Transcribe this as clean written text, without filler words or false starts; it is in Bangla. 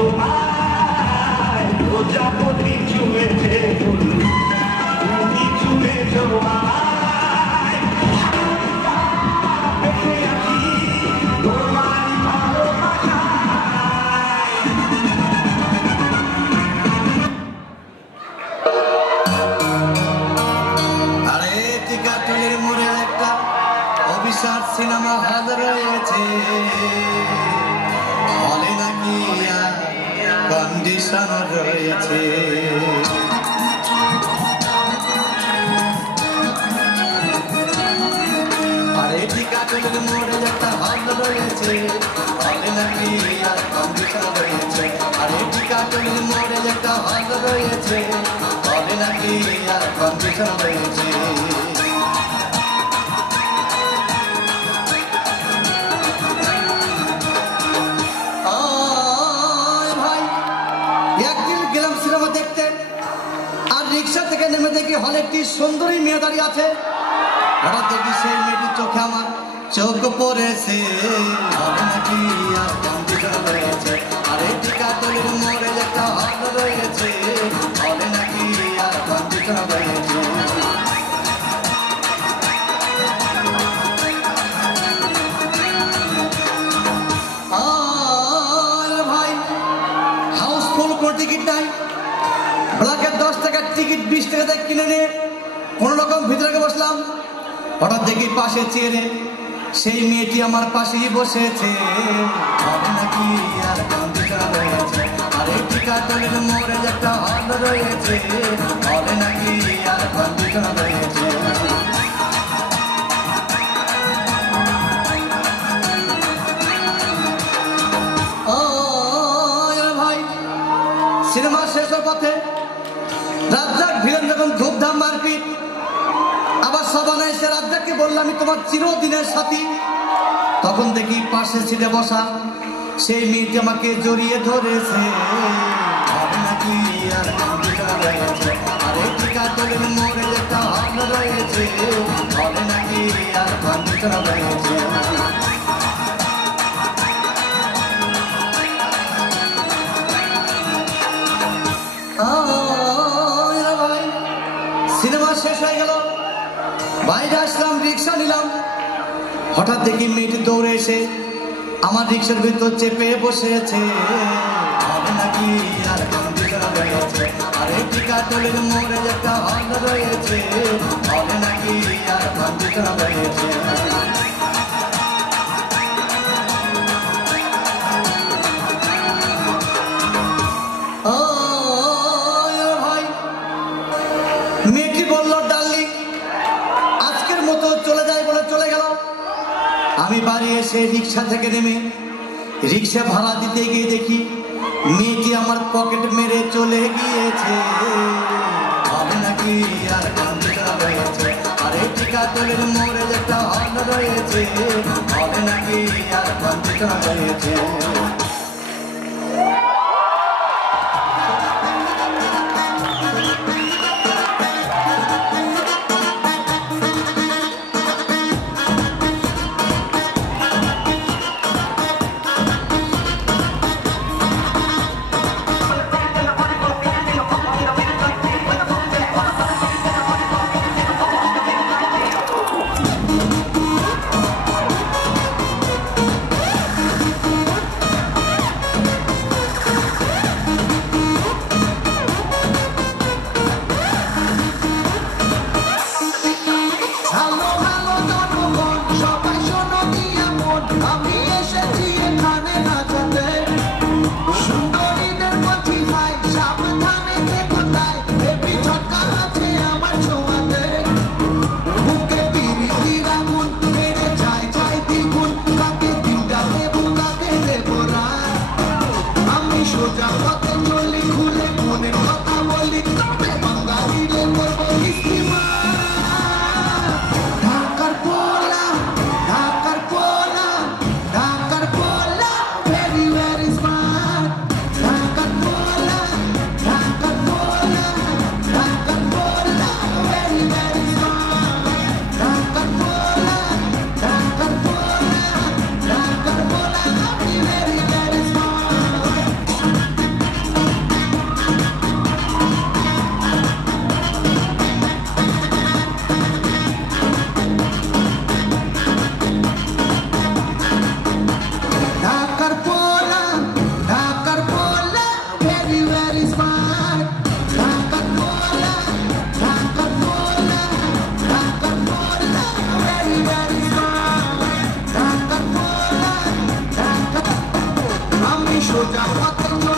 তোমায় প্রজাপতি চুমেছে ফুল তুমি চুমেছ আমায় বেঁচে আছি তোমারই ভালোবাসায়। আরে টিকাটুলির মোড়ে একটা অভিশাপ সিনেমা হল রয়েছে, হলে নাকি কন্ডিশন রয়েছে। আরে টিকাটুলির মোড়ে একটা হল রয়েছে, হলে নাকি কন্ডিশন রয়েছে। আরে টিকাটুলির মোড়ে একটা হল রয়েছে, হলে নাকি কন্ডিশন রয়েছে। রিক্সা থেকে নেমে দেখি হলে একটি সুন্দরী মেয়ে দাঁড়িয়ে আছে। হঠাৎ দেখি সেই মেয়েটির চোখে আমার চোখ পড়েছে, হলে নাকি কন্ডিশন রয়েছে। আরে টিকাটুলির মোড়ে একটা হল রয়েছে, হলে নাকি কন্ডিশন রয়েছে। ভাই হাউসফুল কোন টিকিট নাই, ব্ল্যাকের 10 টাকার টিকিট 20 টাকা দিয়ে কিনে নিয়ে কোন রকম ভিতরে বসলাম। হঠাৎ দেখি পাশে চেয়ারে সেই মেয়েটি আমার পাশেই বসেছে, হবে নাকি কন্ডিশন রয়েছে। আরে টিকাটুলির মোড়ে একটা হল রয়েছে, হবে নাকি কন্ডিশন রয়েছে। ভাই সিনেমা শেষের পথে রাজ্জাক ভিলেন যখন ধূপধাম মারপিট, আবার সবাই এসে রাজ্জাককে বললাম আমি তোমার চিরদিনের সাথী। তখন দেখি পাশে সিটে বসা সেই মেয়েটি আমাকে জড়িয়ে ধরেছে, হবে নাকি কন্ডিশন রয়েছে। আরে টিকাটুলির মোড়ে একটা হল রয়েছে, হবে নাকি কন্ডিশন রয়েছে। সিনেমা শেষ হয়ে গেল, বাইরে আসলাম, রিক্সা নিলাম। হঠাৎ দেখি মেয়েটি দৌড়ে এসে আমার রিক্সার ভিতর চেপে বসেছে, হবে নাকি কন্ডিশন রয়েছে। আরে টিকাটুলির মোড়ে একটা হল রয়েছে, হবে নাকি কন্ডিশন রয়েছে। মেয়েটি বলল ডার্লিং আজকের মতো চলে যায় বলে চলে গেল। আমি বাড়ি এসে রিক্সা থেকে নেমে রিক্সা ভাড়া দিতে গিয়ে দেখি মেয়েটি আমার পকেট মেরে চলে গিয়েছে, হবে নাকি কন্ডিশন রয়েছে। আরে টিকাটুলির মোড়ে একটা হল রয়েছে, হবে নাকি কন্ডিশন রয়েছে। তোমার